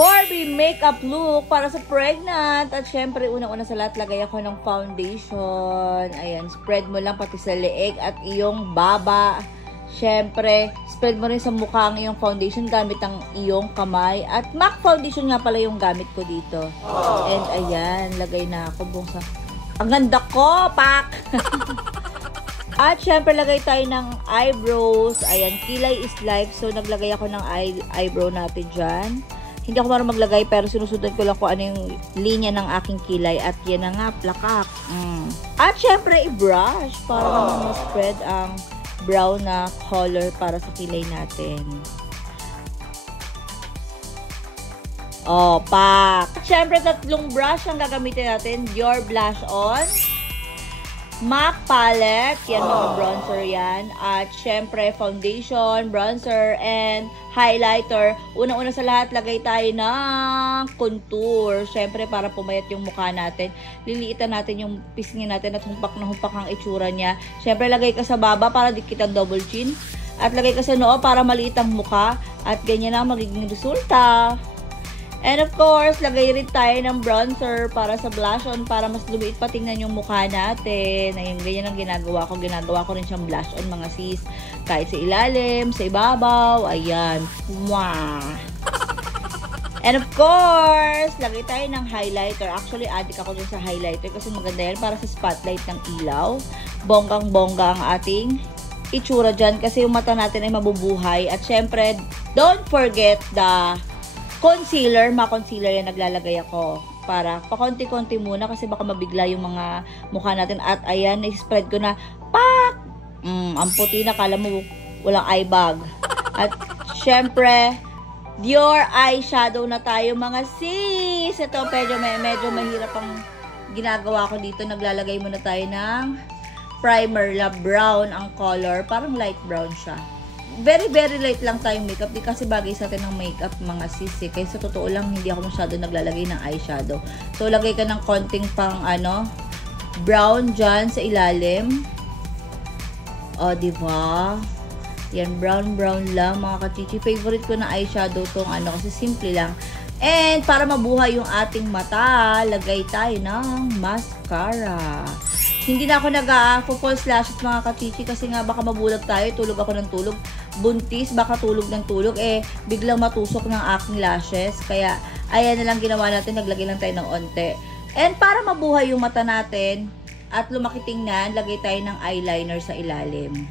Barbie makeup look para sa pregnant. At syempre, unang-una sa lahat, lagay ako ng foundation. Ayan, spread mo lang pati sa leeg at iyong baba. Syempre, spread mo rin sa mukha ang iyong foundation gamit ang iyong kamay. At MAC foundation nga pala yung gamit ko dito. And ayan, lagay na ako buong sa... Ang ganda ko, pak! At syempre, lagay tayo ng eyebrows. Ayan, kilay is life. So, naglagay ako ng eyebrow natin dyan. Hindi ako marunong maglagay pero sinusundan ko lang kung ano yung linya ng aking kilay. At yan na nga, plakak. At syempre, i-brush para naman ma-spread ang brown na color para sa kilay natin. Pak! At syempre, tatlong brush ang gagamitin natin. Dior Blush On, MAC palette, yan mga bronzer yan. At syempre, foundation, bronzer, and highlighter. Unang-una sa lahat, lagay tayo ng contour. Syempre, para pumayat yung mukha natin. Liliitan natin yung pisngi natin at humpak na humpak ang itsura niya. Syempre, lagay ka sa baba para dikit ang double chin. At lagay ka sa noo para maliit ang mukha. At ganyan ang magiging resulta. And of course, lagay rin tayo ng bronzer para sa blush on para mas lumiit pa tingnan yung mukha natin. Ayun, ganyan ang ginagawa ko. Ginagawa ko rin siyang blush on mga sis. Kahit sa ilalim, sa ibabaw. Ayan. Mwah! And of course, lagay tayo ng highlighter. Actually, addict ako dun sa highlighter kasi maganda yan para sa spotlight ng ilaw. Bonggang-bongga ang ating itsura dyan kasi yung mata natin ay mabubuhay. At syempre, don't forget the concealer. Ma-concealer yan naglalagay ako. Para pakonti-konti muna kasi baka mabigla yung mga mukha natin. At ayan, na-spread ko na. Pak! Ang puti na. Kala mo walang eye bag. At syempre, Dior eyeshadow na tayo mga sis. Ito medyo mahirap ang ginagawa ko dito. Naglalagay muna tayo ng primer na brown ang color. Parang light brown siya. Very light lang tayong makeup. Di kasi bagay sa atin ng makeup mga sis eh. Kaya sa totoo lang, hindi ako masyado naglalagay ng eyeshadow. So, lagay ka ng konting pang brown dyan sa ilalim. O, diba? Yan, brown lang mga kachichi. Favorite ko na eyeshadow tong kasi simple lang. And, para mabuhay yung ating mata, lagay tayo ng mascara. Hindi na ako nag-false lashes mga kachichi kasi nga baka mabulag tayo. Tulog ako ng tulog. Buntis, baka tulog ng tulog. Biglang matusok ng aking lashes. Kaya, ayan na lang ginawa natin. Naglagay lang tayo ng onte. And para mabuhay yung mata natin at lumakitingnan, lagay tayo ng eyeliner sa ilalim.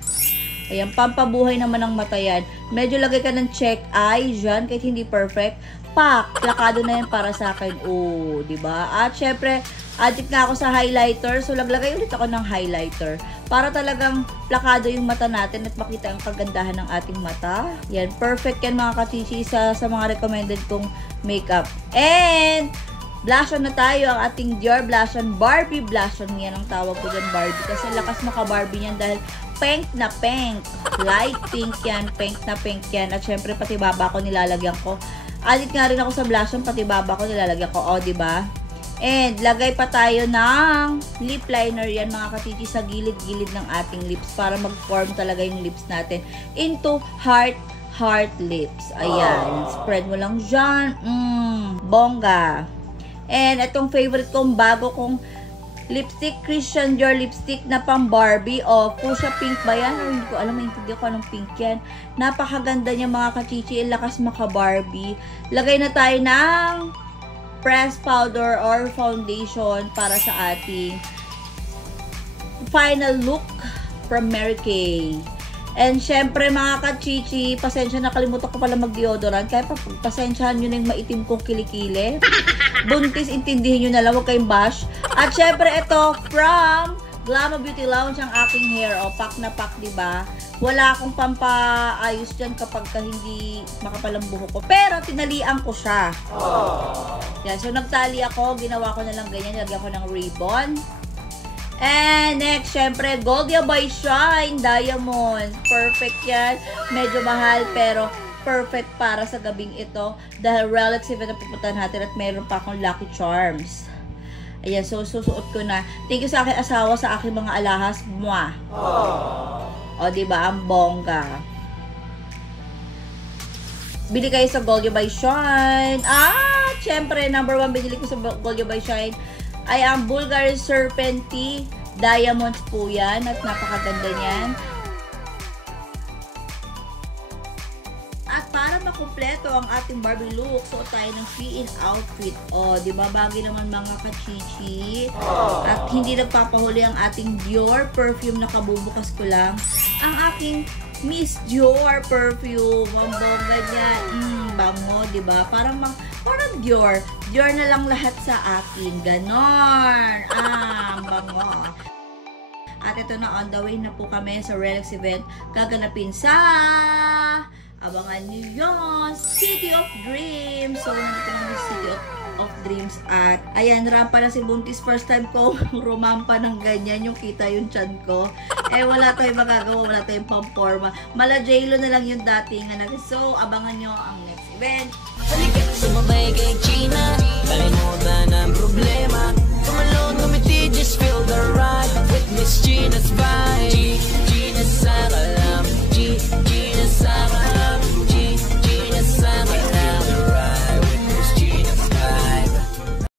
Ayan, pampabuhay naman ng mata yan. Medyo lagay ka ng check eye dyan kahit hindi perfect. Pak! Plakado na yan para sa akin. Oh, diba? At syempre, addict na ako sa highlighter. So, laglagay ulit ako ng highlighter. Para talagang plakado yung mata natin at makita ang kagandahan ng ating mata. Yan. Perfect yan mga kachichi sa mga recommended kong makeup. And, blush on na tayo. Ang ating Dior Blush On. Barbie Blush On. Yan ang tawag ko dyan, Barbie. Kasi lakas maka-Barbie yan dahil pink na pink. Light pink yan. Pink na pink yan. At syempre, pati baba ko nilalagyan ko. Addict nga rin ako sa blush on. Pati baba ko nilalagyan ko. O, diba? And, lagay pa tayo ng lip liner yan mga katichi sa gilid-gilid ng ating lips para mag-form talaga yung lips natin into heart lips. Ayan. Spread mo lang dyan. Bongga. And, itong favorite kong bago kong lipstick, Christian Dior lipstick na pang Barbie. O, fuchsia pink ba yan? Hindi ko alam, hindi ko anong pink yan. Napakaganda niya mga kachichi. Lakas maka-Barbie. Lagay na tayo ng pressed powder or foundation para sa ating final look from Mary Kay. And syempre mga kachichi, pasensya na, kalimutan ko pala mag-deodorant. Kaya pasensyahan nyo na yung maitim kong kilikili. Buntis, intindihin nyo na lang, huwag kayong bash. At syempre ito, from Glamour Beauty Lounge ang aking hair. O, pack na pack, diba? Wala akong pampaayos dyan kapag hindi makapal ang buhok ko. Pero, tinalian ko siya. Yan. So, nagtali ako. Ginawa ko na lang ganyan. Nilagyan ko ng ribbon. And, next, syempre, Goldia by Shine Diamond. Perfect yan. Medyo mahal, pero perfect para sa gabing ito. Dahil relative na pupunta natin at meron pa akong Lucky Charms. Ayan, so susuot ko na. Thank you sa aking asawa, sa aking mga alahas. Mwah! O, diba? Ang bongga. Bili kayo sa Goldia by Shine. syempre, number 1 binili ko sa Golyo by Shine ay ang Bulgari Serpenti Diamonds po yan. At napakaganda niyan. At para makumpleto ang ating Barbie look, suot tayo ng Shein outfit. O, di ba? Bagay naman mga kachichi. At hindi nagpapahuli ang ating Dior perfume na kabubukas ko lang. Ang aking Miss Dior perfume. Ang bongga niya. Bango, di ba? Parang Dior. Dior na lang lahat sa akin. Ganon. Bango. At ito na, on the way na po kami sa Relax event. Gaganapin sa... Abangan nyo yun, City of Dreams. So, nandito naman yung City of Dreams. At, ayan, rampa na si Buntis. First time ko rumampa ng ganyan. Yung kita yung chan ko. Wala tayong magagawa. Wala tayong pamporma. Mala J-Lo na lang yung dating. So, abangan nyo ang next event.